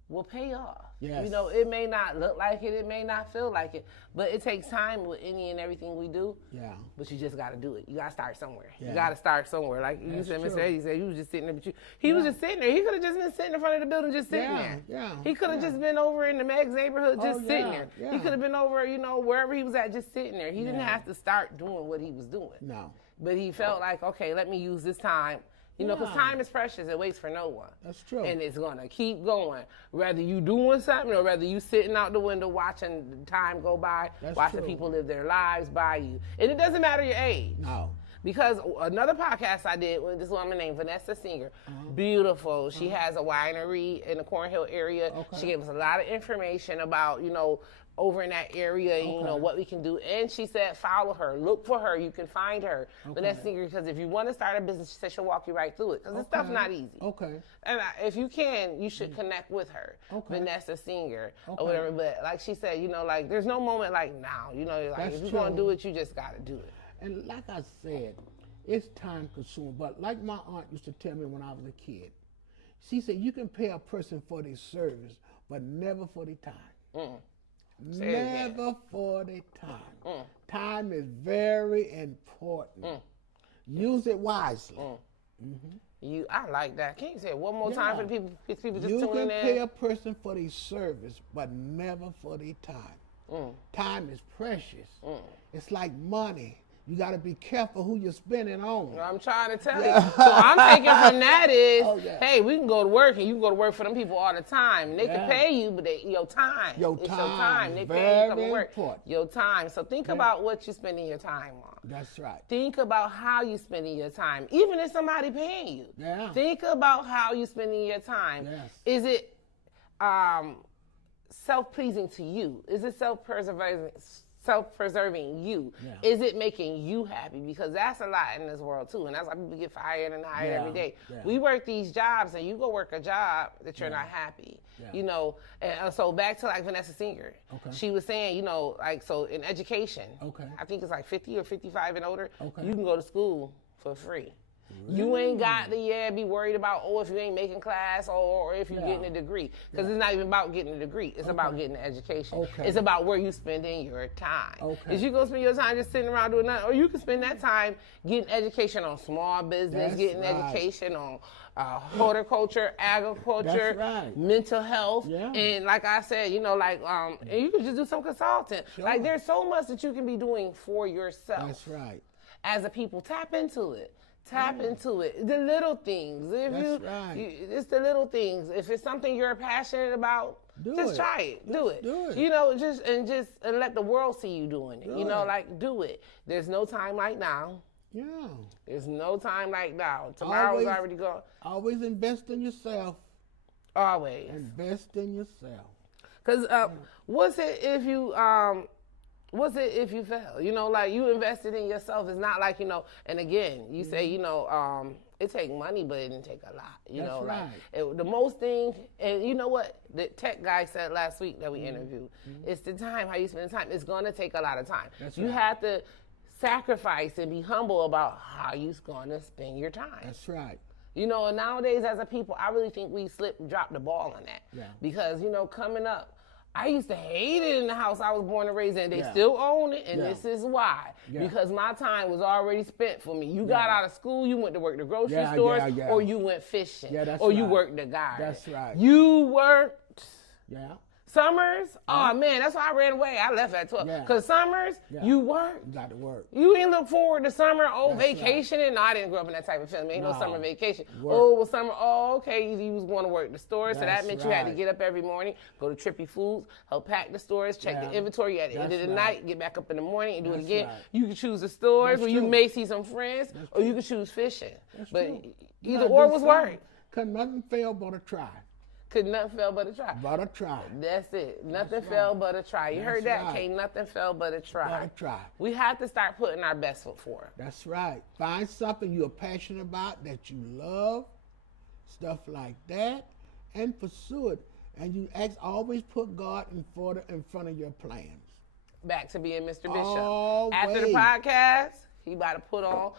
will pay off. Yes. It may not look like it, it may not feel like it, but it takes time with any and everything we do. Yeah. But you just got to do it. You got to start somewhere. Yeah. You got to start somewhere. Like you That's said, true. Mr. Eddie said, you was just sitting there, but he was just sitting there. He could have just been sitting in front of the building, just sitting there. Yeah. He could have just been over in the Meg's neighborhood, just Oh, sitting yeah, there. yeah. He could have been over, wherever he was at, just sitting there. He didn't Yeah. have to start doing what he was doing. No. But he felt like, okay, let me use this time. Because Yeah. time is precious. It waits for no one. That's true. And it's going to keep going. Whether you doing something or whether you sitting out the window watching the time go by, That's watching true. people live their lives by you. And it doesn't matter your age. No. Because another podcast I did with this woman named Vanessa Singer, beautiful. She has a winery in the Cornhill area. Okay. She gave us a lot of information about, over in that area, Okay. what we can do. And she said, follow her, look for her. You can find her. Vanessa Singer, because if you want to start a business, she said she'll walk you right through it. Because this stuff's not easy. Okay. And if you can, you should connect with her, Okay. Vanessa Singer, Okay. or whatever. But like she said, there's no moment like now. That's if you're going to true. do it, you just got to do it. And like I said, it's time consuming. But like my aunt used to tell me when I was a kid, she said, you can pay a person for their service, but never for their time. Say it again. Never for the time. Time is very important. Use it wisely. I like that. Can you say it one more time for the people? People just You tuning can in. pay a person for their service, but never for their time. Time is precious. It's like money. You got to be careful who you're spending on. I'm trying to tell you. So I'm taking from that is, Oh, yeah. hey, we can go to work and you can go to work for them people all the time. And they Yeah. can pay you, but your time. Your It's time. your time. They pay you to come Very to work. important. Your time. So think about what you're spending your time on. That's right. Think about how you're spending your time, even if somebody paying you. Yeah. Think about how you're spending your time. Yes. Is it self-pleasing to you? Is it self-preserving you? Yeah. Is it making you happy? Because that's a lot in this world too, and that's why people get fired and hired every day. Yeah. We work these jobs, and you go work a job that you're not happy. Yeah. You know, and so back to like Vanessa Singer. Okay. She was saying, you know, like, so in education, Okay. I think it's like 50 or 55 and older, Okay. you can go to school for free. You ain't got to be worried about, if you ain't making class or if you're getting a degree. Because it's not even about getting a degree. It's about getting an education. Okay. It's about where you spending your time. Okay. Is you going to spend your time just sitting around doing nothing, or you can spend that time getting education on small business, That's getting right. education on horticulture, agriculture, That's right. mental health. Yeah. And like I said, you know, like, and you can just do some consulting. Sure. Like, there's so much that you can be doing for yourself. That's right. As a people, tap into it. Tap into it. The little things. If That's you, right. it's the little things. If it's something you're passionate about, just try it. Do it. Do it. You know, just let the world see you doing it. Do You know, it. like, do it. There's no time like now. Yeah. There's no time like now. Tomorrow is Always- already gone. Always invest in yourself. Always. Invest in yourself. Because what's it if you fail? You know, like, you invested in yourself. It's not like, you know, and again, you say, you know, it take money, but it didn't take a lot. You That's know, right. like, the most thing, and you know what the tech guy said last week that we interviewed, it's the time, how you spend time. It's going to take a lot of time. That's you right. have to sacrifice and be humble about how you're going to spend your time. That's right. You know, and nowadays as a people, I really think we dropped the ball on that. Yeah. Because, you know, coming up, I used to hate it in the house I was born and raised in. They Yeah. still own it, and Yeah. this is why. Yeah. Because my time was already spent for me. You got out of school, you went to work the grocery Yeah, stores, yeah. or you went fishing, Yeah, that's or you right. worked the garden. That's right. You worked Yeah. summers. Oh man, that's why I ran away. I left at 12. Yeah. Because summers, Yeah. you worked. You got to work. You ain't look forward to summer, That's vacationing. No, I didn't grow up in that type of family. Ain't no No. summer vacation. Work. Oh, well, summer, okay, you was going to work the store, so that That's meant you had to right. get up every morning, go to Trippy Foods, help pack the stores, check Yeah. the inventory at the end of That's the right. night, get back up in the morning and do it That's again. right. You can choose the stores That's where you true. may see some friends, That's or you true. can choose fishing. That's but true. You either gotta or do was something. work. Cause nothing fail but a try. Could nothing fail but a try. But a try. That's it. Nothing That's fail right. but a try. You That's heard that? right. Can't nothing fail but a try. But a try. We have to start putting our best foot forward. That's right. Find something you're passionate about that you love, stuff like that, and pursue it. And you always put God in front of your plans. Back to being Mr. Bishop. Always. After the podcast, he about to put on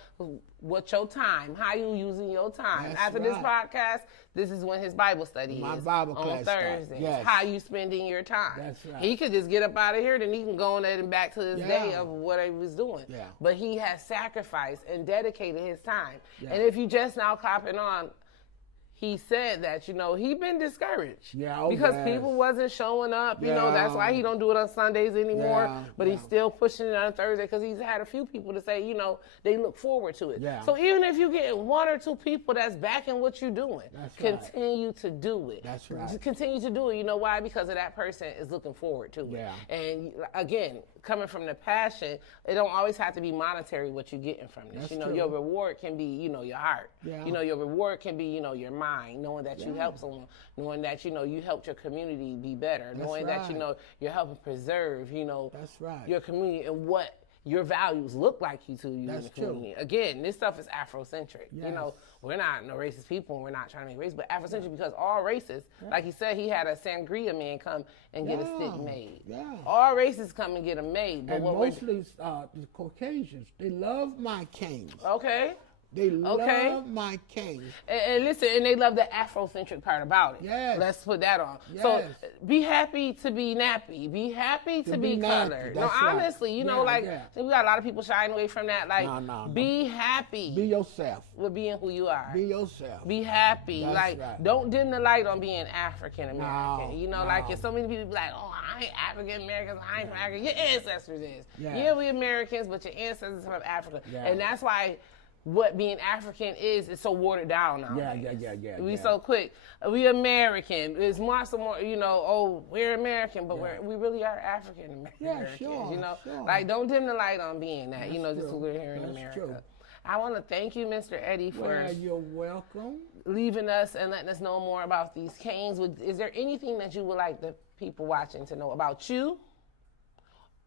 what your time, how you using your time. That's After this right. podcast, this is when his Bible study My is Bible on class starts. Thursdays. Yes. How you spending your time. That's right. He could just get up out of here, then he can go on and back to his Yeah. day of what he was doing. Yeah. But he has sacrificed and dedicated his time. Yeah. And if you just now copping on, he said that, you know, he been discouraged. Yeah, oh, because yes. people wasn't showing up. You know, that's Yeah. why he don't do it on Sundays anymore. Yeah, But he's yeah. still pushing it on Thursday because he's had a few people to say, you know, they look forward to it. Yeah. So even if you get one or two people that's backing what you're doing, That's right. continue to do it. That's right. Just continue to do it. You know why? Because of that person is looking forward to it. Yeah. And again, coming from the passion, it don't always have to be monetary what you're getting from this. That's you know, true. your reward can be, you know, your heart. Yeah. You know, your reward can be, you know, your mind, knowing that you Yeah. helped someone, knowing that, you know, you helped your community be better, That's knowing that, you right. know, you're helping preserve, you know, That's right. your community and what your values look like you to you in That's the true. community. Again, this stuff is Afrocentric. You Yes. know, we're not no racist people and we're not trying to make race, but Afrocentric because all races, like he said, he had a sangria man come and get a stick Yeah. made. Yeah. All races come and get them made. But And what mostly the Caucasians, they love my canes. okay. They Okay. love my canes. And listen, and they love the Afrocentric part about it. Yes. Let's put that on. So Yes. be happy to be nappy. Be happy to be be nappy. colored. No, That's right. honestly, you know, Yeah, like yeah. we got a lot of people shying away from that. Like, No. be happy Be yourself. with being who you are. Be yourself. Be happy. That's like, right. don't dim the light on being African American. No, You know, no. like, if so many people be like, oh, I ain't African American, I ain't from Africa. Your ancestors is. Yeah. Yeah, we Americans, but your ancestors from Africa. Yeah. And that's why what being African is so watered down nowadays. Yeah. We so quick. We American. It's more, you know, oh, we're American, but we really are African Americans. Yeah, sure, You know, sure. like, don't dim the light on being that, you know, That's just true. because we're here in That's America. true. I want to thank you, Mr. Eddie, for Well, you're welcome. leaving us and letting us know more about these canes. Is there anything that you would like the people watching to know about you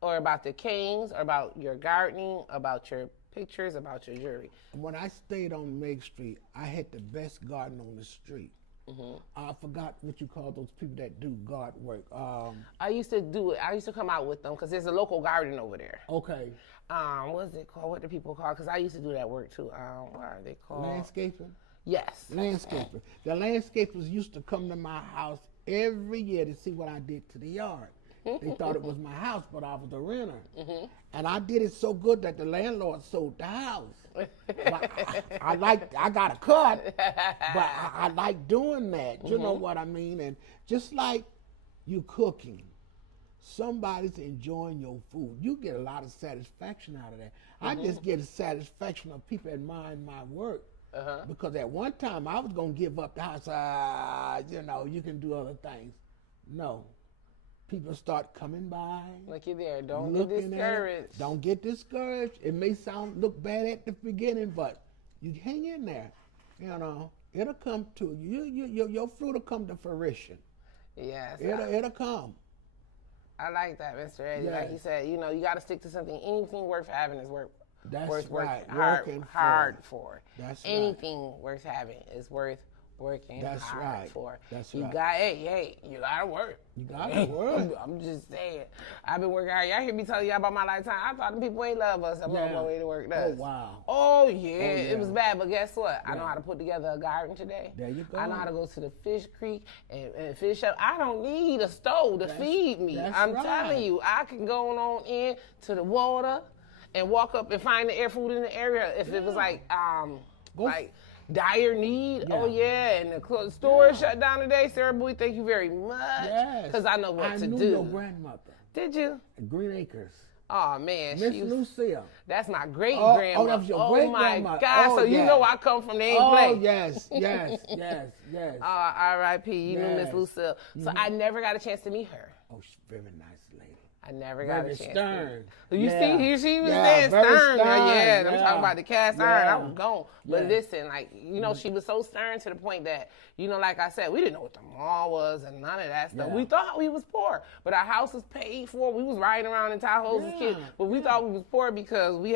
or about the canes, or about your gardening, about your pictures, about your jewelry? When I stayed on Meg Street, I had the best garden on the street. I forgot what you call those people that do garden work. I used to do it. I used to come out with them because there's a local garden over there. Okay. What is it called? What do people call? Because I used to do that work too. What are they called? Landscaping? Yes. Landscaping. The landscapers used to come to my house every year to see what I did to the yard. They thought it was my house, but I was a renter. And I did it so good that the landlord sold the house. But I got a cut, but I like doing that. You know what I mean? And just like you cooking, somebody's enjoying your food. You get a lot of satisfaction out of that. I just get a satisfaction of people admiring my work. Because at one time I was going to give up the house. You know, you can do other things. No. People start coming by. Look you there. Don't get discouraged. Don't get discouraged. It may look bad at the beginning, but you hang in there. You know, it'll come to you. Your fruit will come to fruition. Yes. It'll come. I like that, Mr. Eddie. Yes. Like you said, you know, you got to stick to something. Anything worth having is worth right. hard for. That's Anything worth having is worth working That's hard right. for. That's you right. got, hey, you gotta work. You gotta work. I'm just saying. I've been working hard. Y'all hear me telling y'all about my lifetime. I thought the people ain't love us. I'm on my way to work. Oh, wow. Oh, yeah. It was bad, but guess what? I know how to put together a garden today. There you go. I know how to go to the fish creek and fish up. I don't need a stove to feed me. I'm telling you, I can go on in to the water and walk up and find the air food in the area if it was like dire need. Oh yeah, and the store shut down today. Sarah Bowie, thank you very much. Yes, because I know what to do. I knew your grandmother. Did you? Green Acres. Oh man, Miss Lucille. That's my great grandma. Oh, that was your great grandma. Oh my God! So you know I come from the ain't play. Oh yes. R.I.P. You knew Miss Lucille. So I never got a chance to meet her. Oh, she's a very nice lady. I never got a chance. Stern. You see, here she was there, stern. Yeah, I'm talking about the cast iron. I was gone. But listen, like, you know, she was so stern to the point that, you know, like I said, we didn't know what the mall was and none of that stuff. We thought we was poor, but our house was paid for. We was riding around in Tahoes as kids, but we thought we was poor because we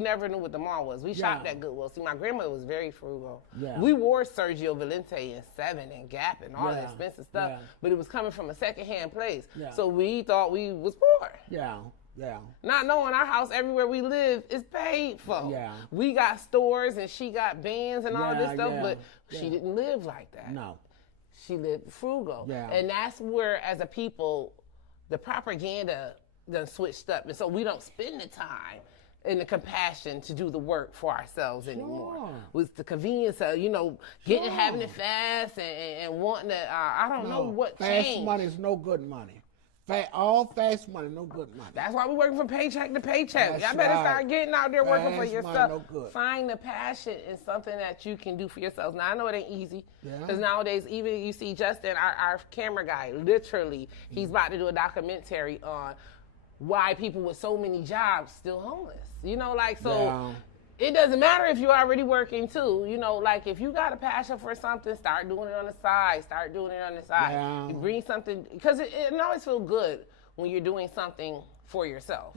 never knew what the mall was. We shopped at Goodwill. See, my grandmother was very frugal. We wore Sergio Valente and Seven and Gap and all the expensive stuff, but it was coming from a secondhand place. So we thought we was poor. Not knowing our house everywhere we live is paid for. We got stores and she got bands and all this stuff, but she didn't live like that. No. She lived frugal. And that's where, as a people, the propaganda done switched up. And so we don't spend the time and the compassion to do the work for ourselves anymore. With the convenience of, you know, having it fast and wanting to, I don't know what changed. Fast money is no good money. All fast money, no good money. That's why we're working from paycheck to paycheck. Y'all better start getting out there working for yourself. No good. Find the passion in something that you can do for yourselves. Now, I know it ain't easy. Because nowadays, even you see Justin, our camera guy, literally, he's about to do a documentary on why people with so many jobs still homeless. You know, like, so... It doesn't matter if you're already working too. You know, like if you got a passion for something, start doing it on the side. Start doing it on the side. You bring something, because it always feels good when you're doing something for yourself.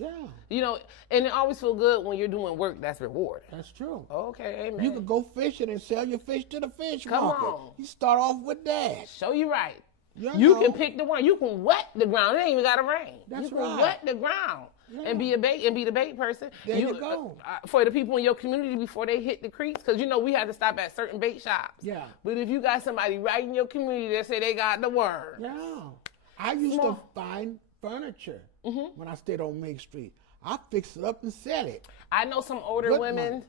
You know, and it always feels good when you're doing work that's rewarded. That's true. Okay, amen. You can go fishing and sell your fish to the fish market. Come on. You start off with that. Show you right. You can pick the one. You can wet the ground. It ain't even got to rain. You can wet the ground. And be the bait person. There you go. For the people in your community before they hit the creeks, because you know we had to stop at certain bait shops. But if you got somebody right in your community that say they got the word. I used to find furniture when I stayed on Main Street. I fix it up and sell it. I know some older women.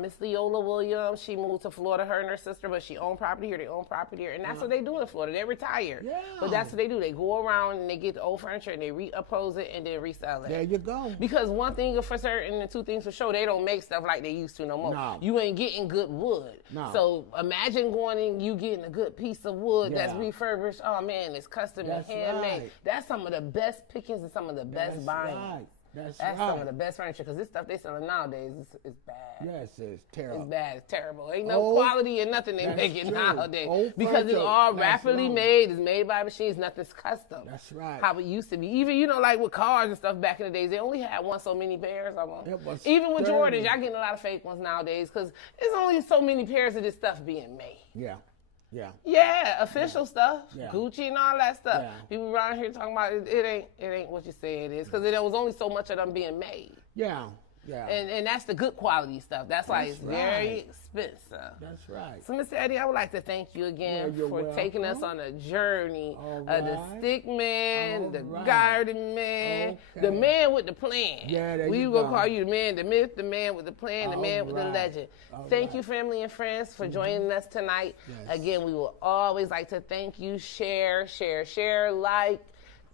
Miss Leola Williams, she moved to Florida, her and her sister, but she owned property here. They own property here. And that's what they do in Florida. They retire. But that's what they do. They go around and they get the old furniture and they reoppose it and then resell it. There you go. Because one thing for certain and two things for sure, they don't make stuff like they used to no more. You ain't getting good wood. So imagine going and you getting a good piece of wood that's refurbished. Oh man, it's custom and handmade. That's some of the best pickings and some of the best buying. That's some right. of the best furniture because this stuff they selling nowadays is bad. Yes, it's terrible. It's bad. It's terrible. Ain't no quality in nothing they That's making true. nowadays Old because it's furniture all lasts rapidly longer. made. It's made by machines. Nothing's custom. That's right. How it used to be. Even like with cars and stuff back in the days, they only had so many pairs of them. It was Even with terrible. Jordans, y'all getting a lot of fake ones nowadays because there's only so many pairs of this stuff being made. Yeah. Yeah. Yeah, official stuff, Yeah. Gucci and all that stuff. Yeah. People around here talking about it ain't what you say it is because there was only so much of them being made. Yeah. Yeah. And that's the good quality stuff. That's why it's That's very right. expensive. That's right. So, Mr. Eddie, I would like to thank you again Well, you're for taking us welcome. on a journey All of the right. stick man, All the right. garden man, the Okay. man with the plan. Yeah, there we you gonna go. call you the man, the myth, the man with the plan, the All man with the right. legend. All Thank right. you, family and friends, for joining us tonight. Yes. Again, we will always like to thank you. Share, like,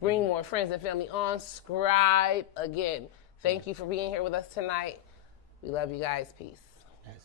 bring more friends and family on, subscribe. Again, thank you for being here with us tonight. We love you guys. Peace. Yes.